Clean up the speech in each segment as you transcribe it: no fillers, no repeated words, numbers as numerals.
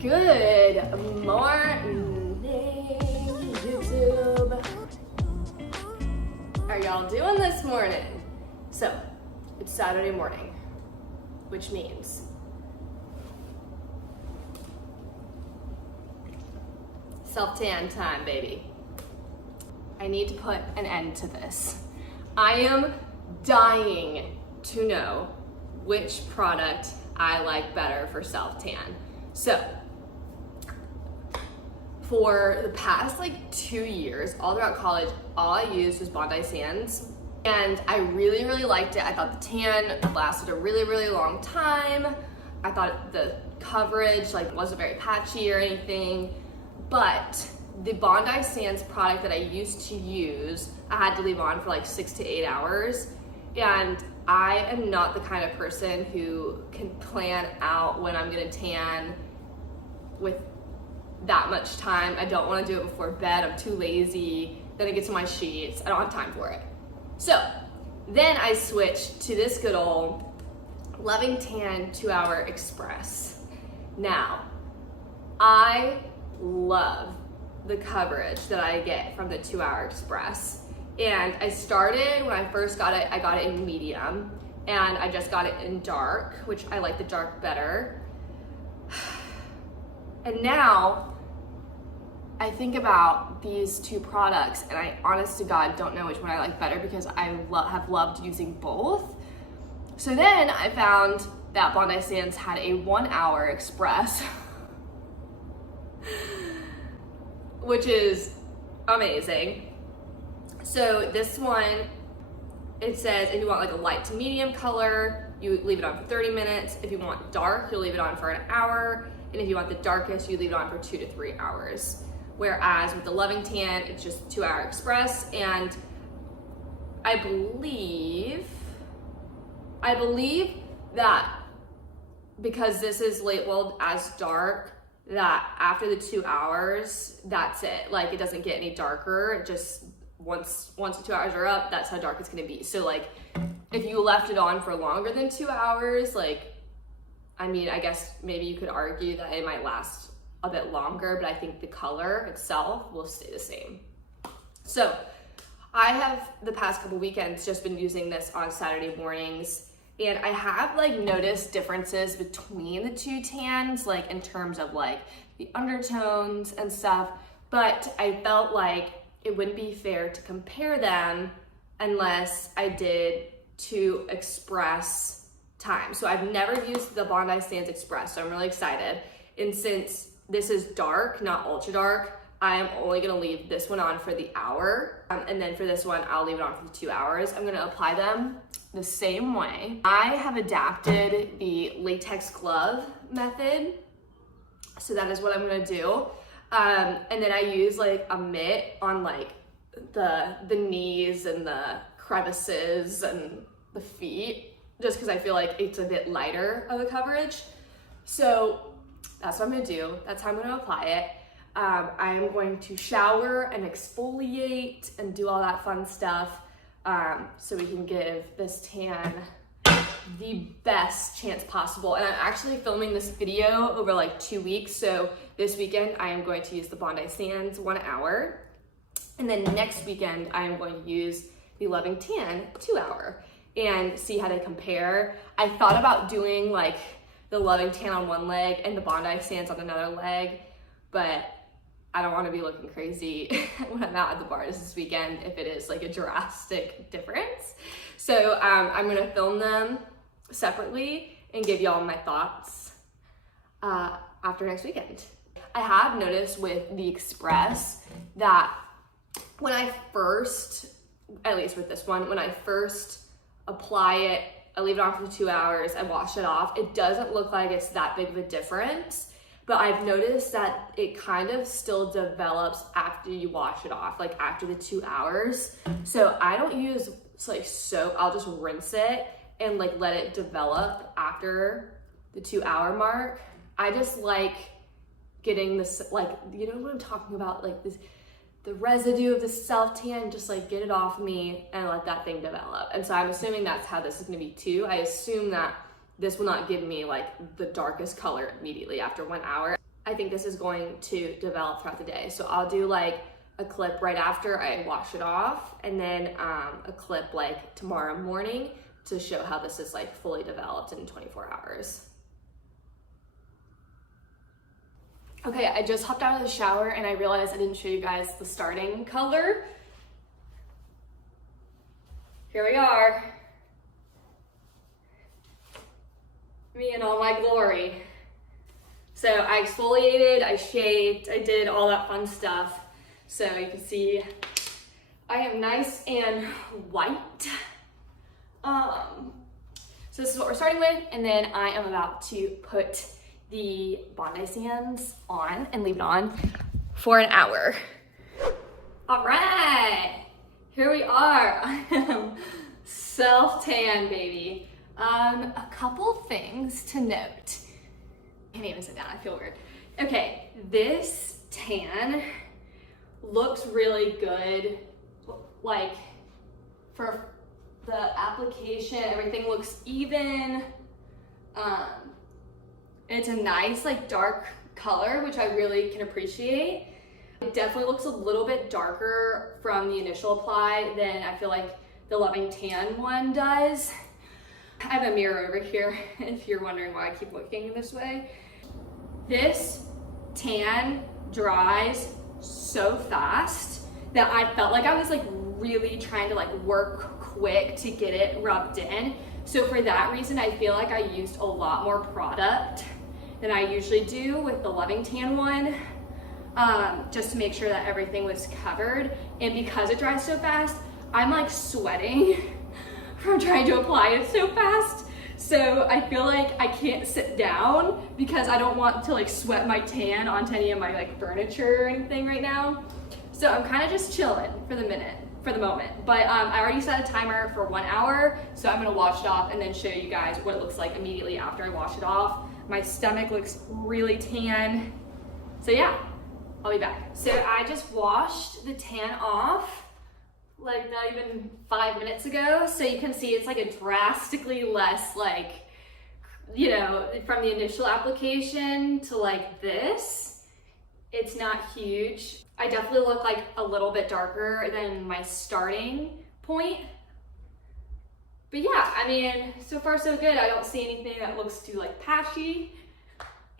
Good morning, YouTube. How are y'all doing this morning? So, it's Saturday morning, which means self-tan time, baby. I need to put an end to this. I am dying to know which product I like better for self-tan. So, for the past 2 years, all throughout college, all I used was Bondi Sands. And I really, really liked it. I thought the tan lasted a really, really long time. I thought the coverage wasn't very patchy or anything. But the Bondi Sands product that I used to use, I had to leave on for 6 to 8 hours. And I am not the kind of person who can plan out when I'm gonna tan with that much time. I don't want to do it before bed. I'm too lazy. Then I get to my sheets. I don't have time for it. So then I switched to this good old Loving Tan 2-Hour Express. Now, I love the coverage that I get from the 2-Hour Express. And I started, when I first got it, I got it in medium. And I just got it in dark, which I like the dark better. And now, I think about these two products and I honest to God don't know which one I like better because I have loved using both. So then I found that Bondi Sands had a 1-Hour Express, which is amazing. So this one, it says if you want a light to medium color, you leave it on for 30 minutes. If you want dark, you'll leave it on for an hour. And if you want the darkest, you leave it on for 2 to 3 hours. Whereas with the Loving Tan, it's just 2-Hour Express. And I believe that because this is labeled as dark, that after the 2 hours, that's it. It doesn't get any darker. It just, once the 2 hours are up, that's how dark it's gonna be. So if you left it on for longer than 2 hours, I guess maybe you could argue that it might last a bit longer, but I think the color itself will stay the same. So I have the past couple weekends just been using this on Saturday mornings, and I have noticed differences between the two tans, in terms of the undertones and stuff, but I felt it wouldn't be fair to compare them unless I did 2 Express time. So I've never used the Bondi Sands Express, so I'm really excited. And since this is dark, not ultra dark, I am only gonna leave this one on for the hour. And then for this one, I'll leave it on for the 2 hours. I'm gonna apply them the same way. I have adapted the latex glove method. So that is what I'm gonna do. And then I use a mitt on the knees and the crevices and the feet, just because I feel it's a bit lighter of a coverage. So that's what I'm gonna do. That's how I'm gonna apply it. I'm going to shower and exfoliate and do all that fun stuff so we can give this tan the best chance possible. And I'm actually filming this video over 2 weeks. So this weekend I am going to use the Bondi Sands 1 hour. And then next weekend I am going to use the Loving Tan 2-hour. And see how they compare. I thought about doing the Loving Tan on one leg and the Bondi Sands on another leg, but I don't want to be looking crazy when I'm out at the bars this weekend if it is a drastic difference. So I'm gonna film them separately and give y'all my thoughts after next weekend. I have noticed with the Express that when I first, at least with this one, when I first apply it, I leave it on for 2 hours, I wash it off, it doesn't look like it's that big of a difference, but I've noticed that it kind of still develops after you wash it off, after the 2 hours. So I don't use soap, I'll just rinse it and let it develop after the 2 hour mark. I just like getting this, you know what I'm talking about, the residue of the self-tan, just get it off me and let that thing develop. And so I'm assuming that's how this is gonna be too. I assume that this will not give me the darkest color immediately after 1 hour. I think this is going to develop throughout the day. So I'll do like a clip right after I wash it off, and then a clip like tomorrow morning to show how this is like fully developed in 24 hours. Okay, I just hopped out of the shower and I realized I didn't show you guys the starting color. Here we are. Me in all my glory. So I exfoliated, I shaved, I did all that fun stuff. So you can see I am nice and white. So this is what we're starting with, and then I am about to put the Bondi Sands on and leave it on for an hour. All right, here we are. I am self-tan, baby. A couple things to note. Can't even sit down, I feel weird. Okay, this tan looks really good. Like for the application, everything looks even. It's a nice like dark color, which I really can appreciate. It definitely looks a little bit darker from the initial apply than I feel like the Loving Tan one does. I have a mirror over here if you're wondering why I keep looking this way. This tan dries so fast that I felt like I was like really trying to like work quick to get it rubbed in. So for that reason, I feel like I used a lot more product than I usually do with the Loving Tan one, just to make sure that everything was covered. And because it dries so fast, I'm like sweating from trying to apply it so fast. So I feel like I can't sit down because I don't want to like sweat my tan onto any of my like furniture or anything right now. So I'm kind of just chilling for the moment. But I already set a timer for 1 hour, so I'm gonna wash it off and then show you guys what it looks like immediately after I wash it off. My stomach looks really tan. So yeah, I'll be back. So I just washed the tan off like not even 5 minutes ago. So you can see it's like a drastically less like, you know, from the initial application to like this, it's not huge. I definitely look like a little bit darker than my starting point. But yeah, I mean, so far so good. I don't see anything that looks too like patchy.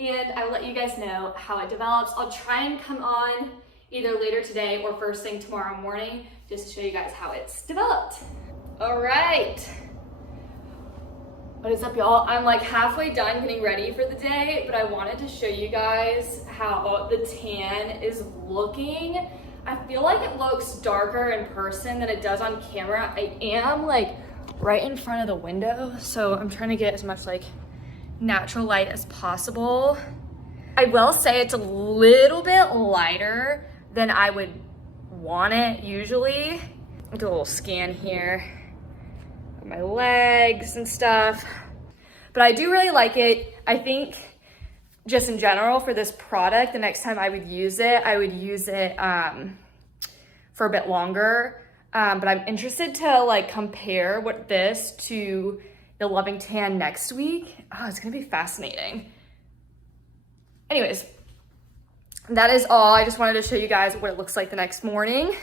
And I'll let you guys know how it develops. I'll try and come on either later today or first thing tomorrow morning just to show you guys how it's developed. All right. What is up, y'all? I'm like halfway done getting ready for the day, but I wanted to show you guys how the tan is looking. I feel like it looks darker in person than it does on camera. I am like right in front of the window, so I'm trying to get as much like natural light as possible. I will say it's a little bit lighter than I would want it usually. I'll do a little scan here of my legs and stuff. But I do really like it. I think just in general for this product, the next time I would use it for a bit longer. But I'm interested to like compare what this to the Loving Tan next week. Oh, it's gonna be fascinating. Anyways, that is all. I just wanted to show you guys what it looks like the next morning.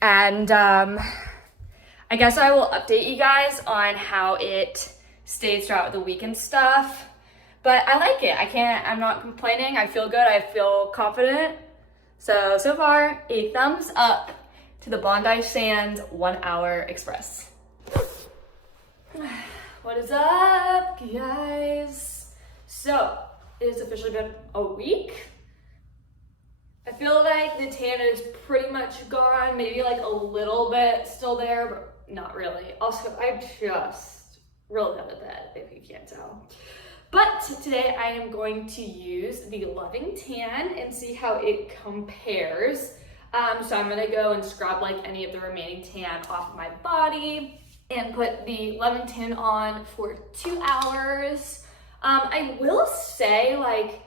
And I guess I will update you guys on how it stays throughout the week and stuff. But I like it. I'm not complaining. I feel good. I feel confident. So far, a thumbs up to the Bondi Sands 1 hour express. What is up, guys? So, it has officially been a week. I feel like the tan is pretty much gone, maybe like a little bit still there, but not really. Also, I just rolled out of bed, if you can't tell. But today I am going to use the Loving Tan and see how it compares. So I'm gonna go and scrub like any of the remaining tan off of my body and put the Loving Tan on for 2 hours. I will say, like,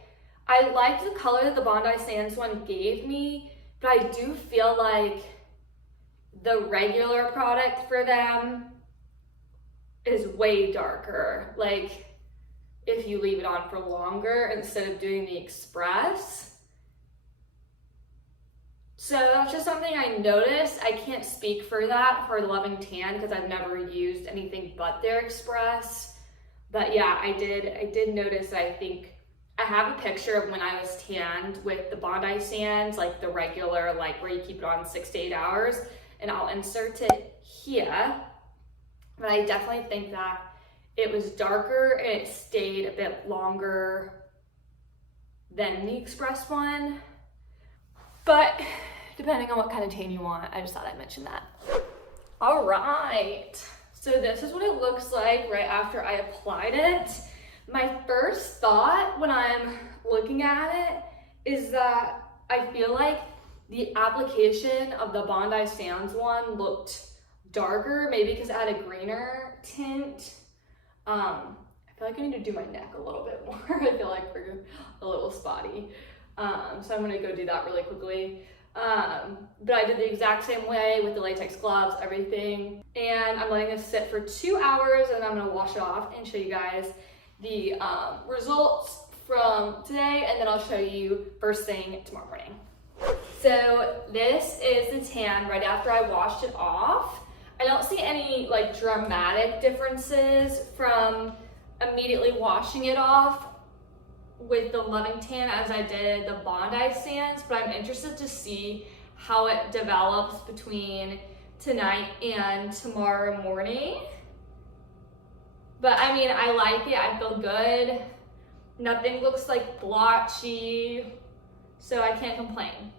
I liked the color that the Bondi Sands one gave me, but I do feel like the regular product for them is way darker. Like, if you leave it on for longer instead of doing the express. So that's just something I noticed. I can't speak for that for Loving Tan because I've never used anything but their express. But yeah, I did notice that I think I have a picture of when I was tanned with the Bondi Sands, like the regular, like where you keep it on 6 to 8 hours, and I'll insert it here. But I definitely think that it was darker and it stayed a bit longer than the express one. But depending on what kind of tan you want, I just thought I'd mention that. All right, so this is what it looks like right after I applied it. My first thought when I'm looking at it is that I feel like the application of the Bondi Sands one looked darker, maybe because it had a greener tint. I feel like I need to do my neck a little bit more. I feel like we're a little spotty. So I'm gonna go do that really quickly. But I did the exact same way with the latex gloves, everything. And I'm letting this sit for 2 hours and I'm gonna wash it off and show you guys the results from today, and then I'll show you first thing tomorrow morning. So this is the tan right after I washed it off. I don't see any like dramatic differences from immediately washing it off with the Loving Tan as I did the Bondi Sands, but I'm interested to see how it develops between tonight and tomorrow morning. But I mean, I like it, I feel good. Nothing looks like blotchy, so I can't complain.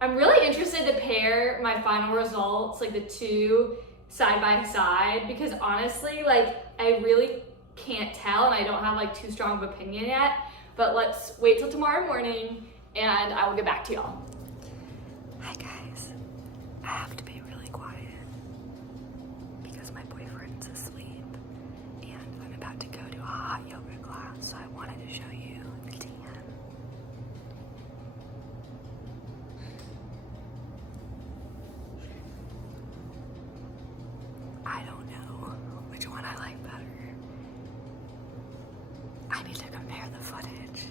I'm really interested to pair my final results, like the two side by side, because honestly, like I really can't tell and I don't have like too strong of an opinion yet, but let's wait till tomorrow morning and I will get back to y'all. Hi guys, I have to be really quiet because my boyfriend's asleep and I'm about to go to a hot yoga class, so I wanted to show you the tan. I don't know which one I like better. I need to compare the footage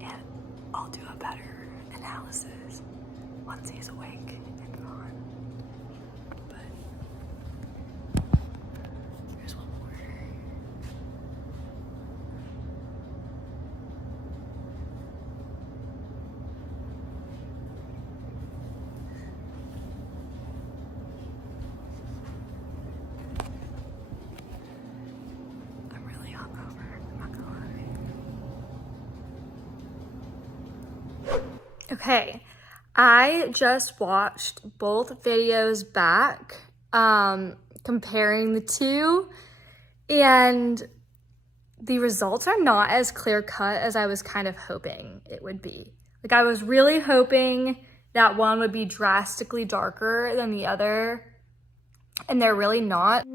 and I'll do a better analysis once he's awake and gone. But there's one more. I'm really hungover, I'm not gonna lie. Okay, I just watched both videos back, comparing the two, and the results are not as clear cut as I was kind of hoping it would be. Like I was really hoping that one would be drastically darker than the other, and they're really not.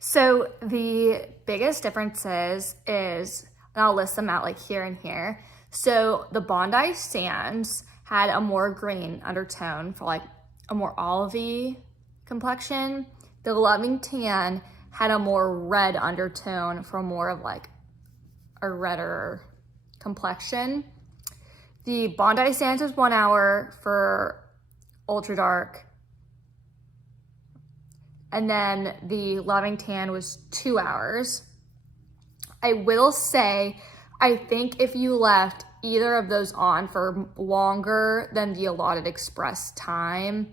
So the biggest differences is, and I'll list them out like here and here. So the Bondi Sands had a more green undertone for like a more olivey complexion. The Loving Tan had a more red undertone for more of like a redder complexion. The Bondi Sands was 1 hour for ultra dark. And then the Loving Tan was 2 hours. I will say, I think if you left either of those on for longer than the allotted express time,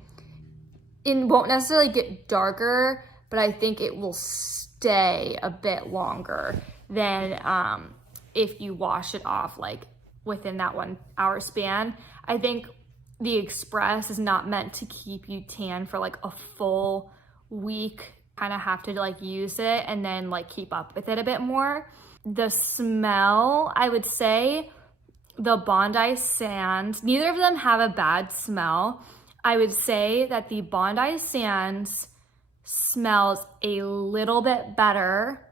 it won't necessarily get darker, but I think it will stay a bit longer than if you wash it off like within that 1 hour span. I think the express is not meant to keep you tan for like a full week. Kind of have to like use it and then like keep up with it a bit more. The smell, I would say the Bondi Sands, neither of them have a bad smell. I would say that the Bondi Sands smells a little bit better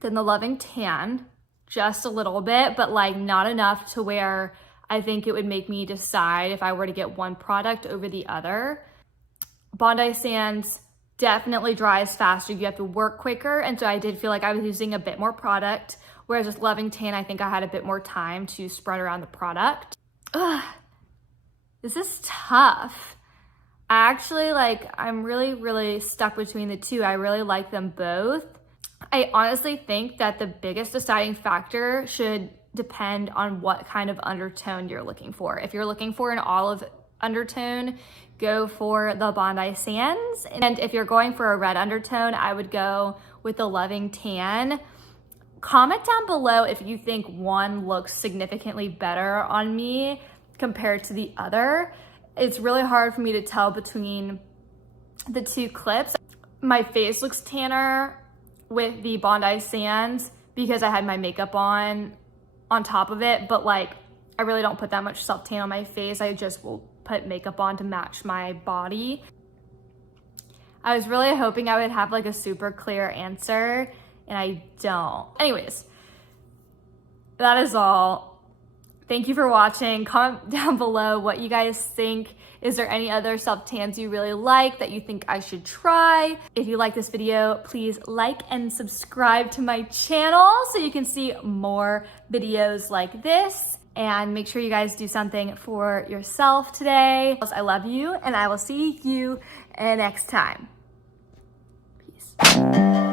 than the Loving Tan, just a little bit, but like not enough to where I think it would make me decide if I were to get one product over the other. Bondi Sands definitely dries faster. You have to work quicker. And so I did feel like I was using a bit more product. Whereas with Loving Tan, I think I had a bit more time to spread around the product. Ugh, this is tough. I'm really stuck between the two. I really like them both. I honestly think that the biggest deciding factor should depend on what kind of undertone you're looking for. If you're looking for an olive undertone, go for the Bondi Sands. And if you're going for a red undertone, I would go with the Loving Tan. Comment down below if you think one looks significantly better on me compared to the other. It's really hard for me to tell between the two clips. My face looks tanner with the Bondi Sands because I had my makeup on top of it, but like I really don't put that much self tan on my face. I just will put makeup on to match my body. I was really hoping I would have like a super clear answer, and I don't. Anyways, that is all. Thank you for watching. Comment down below what you guys think. Is there any other self tans you really like that you think I should try? If you like this video, please like and subscribe to my channel so you can see more videos like this. And make sure you guys do something for yourself today. I love you, and I will see you next time. Peace.